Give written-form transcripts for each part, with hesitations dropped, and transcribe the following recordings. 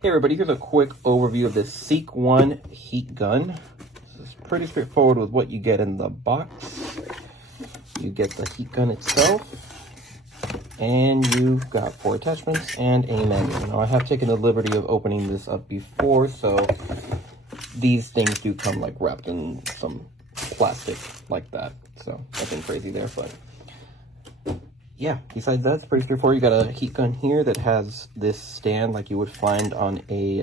Hey everybody, here's a quick overview of this SEEKONE heat gun. This is pretty straightforward with what you get in the box. You get the heat gun itself, and you've got 4 attachments and a manual. Now I have taken the liberty of opening this up before, so these things do come like wrapped in some plastic like that. So nothing crazy there, but yeah, besides that, it's pretty straightforward. You got a heat gun here that has this stand like you would find on a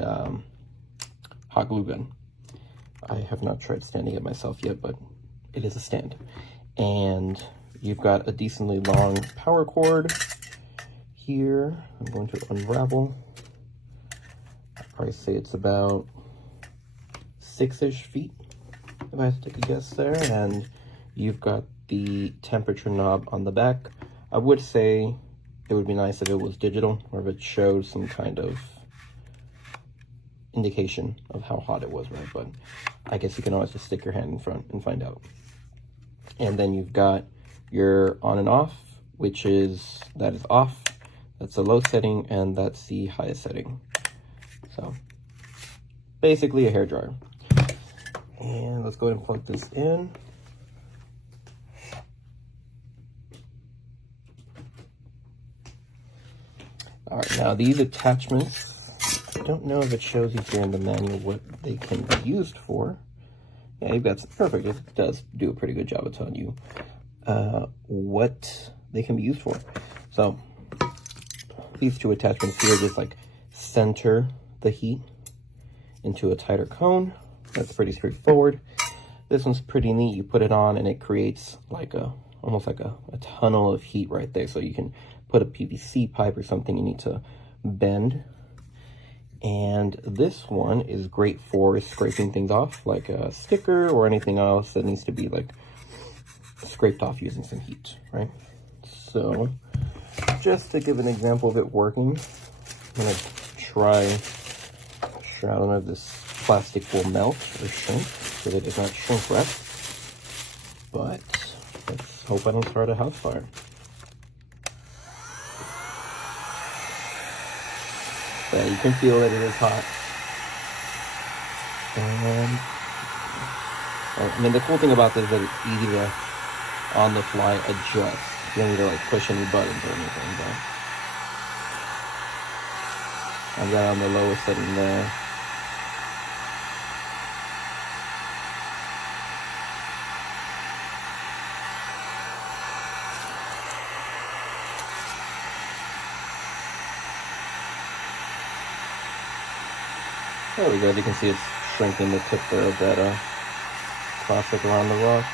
hot glue gun. I have not tried standing it myself yet, but it is a stand. And you've got a decently long power cord here. I'm going to unravel. I'd probably say it's about 6-ish feet, if I have to take a guess there. And you've got the temperature knob on the back. I would say it would be nice if it was digital, or if it showed some kind of indication of how hot it was, right? But I guess you can always just stick your hand in front and find out. And then you've got your on and off, which is, that is off. That's the low setting, and that's the highest setting. So basically a hairdryer. And let's go ahead and plug this in. All right, now these attachments, I don't know if it shows you here in the manual what they can be used for. Yeah, you've got, perfect, it does do a pretty good job of telling you what they can be used for. So these 2 attachments here just like center the heat into a tighter cone. That's pretty straightforward. This one's pretty neat. You put it on and it creates like almost like a tunnel of heat right there. So you can put a PVC pipe or something you need to bend. And this one is great for scraping things off, like a sticker or anything else that needs to be like scraped off using some heat, right? So just to give an example of it working, I'm gonna try, sure, I don't know if this plastic will melt or shrink, so that it does not shrink wrap, but let's hope I don't start a house fire. Yeah, you can feel that it is hot. And I mean, the cool thing about this is that it's easy to on the fly adjust. You don't need to like push any buttons or anything, but I've got it on the lowest setting there. There we go, as you can see it's shrinking the tip there of that plastic around the rock.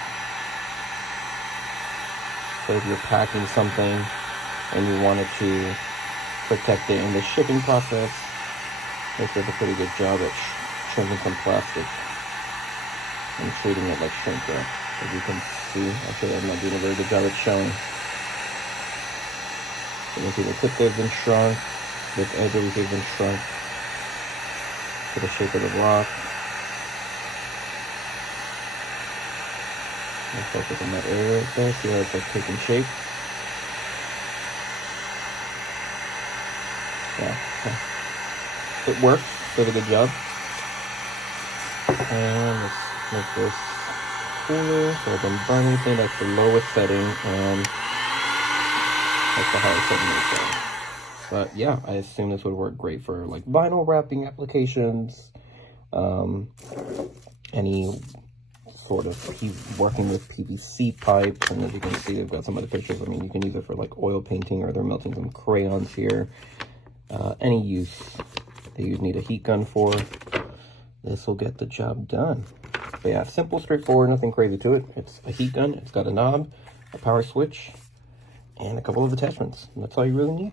So if you're packing something and you wanted to protect it in the shipping process, it does a pretty good job at shrinking some plastic and treating it like shrink wrap. As you can see, actually I'm not doing a very good job at showing. You can see the tip there's been shrunk, this edge over here has been shrunk to the shape of the rock. I'll focus on that area right there, see how it's like taking shape. Yeah, it works, did a good job. And let's make this cooler so it doesn't burn anything. That's the lowest setting, and that's the highest setting right there. But yeah, I assume this would work great for like vinyl wrapping applications, any sort of working with PVC pipe. And as you can see, they've got some other pictures. I mean, you can use it for like oil painting, or they're melting some crayons here. Any use that you need a heat gun for, this will get the job done. But yeah, simple, straightforward, nothing crazy to it. It's a heat gun. It's got a knob, a power switch, and a couple of attachments. And that's all you really need.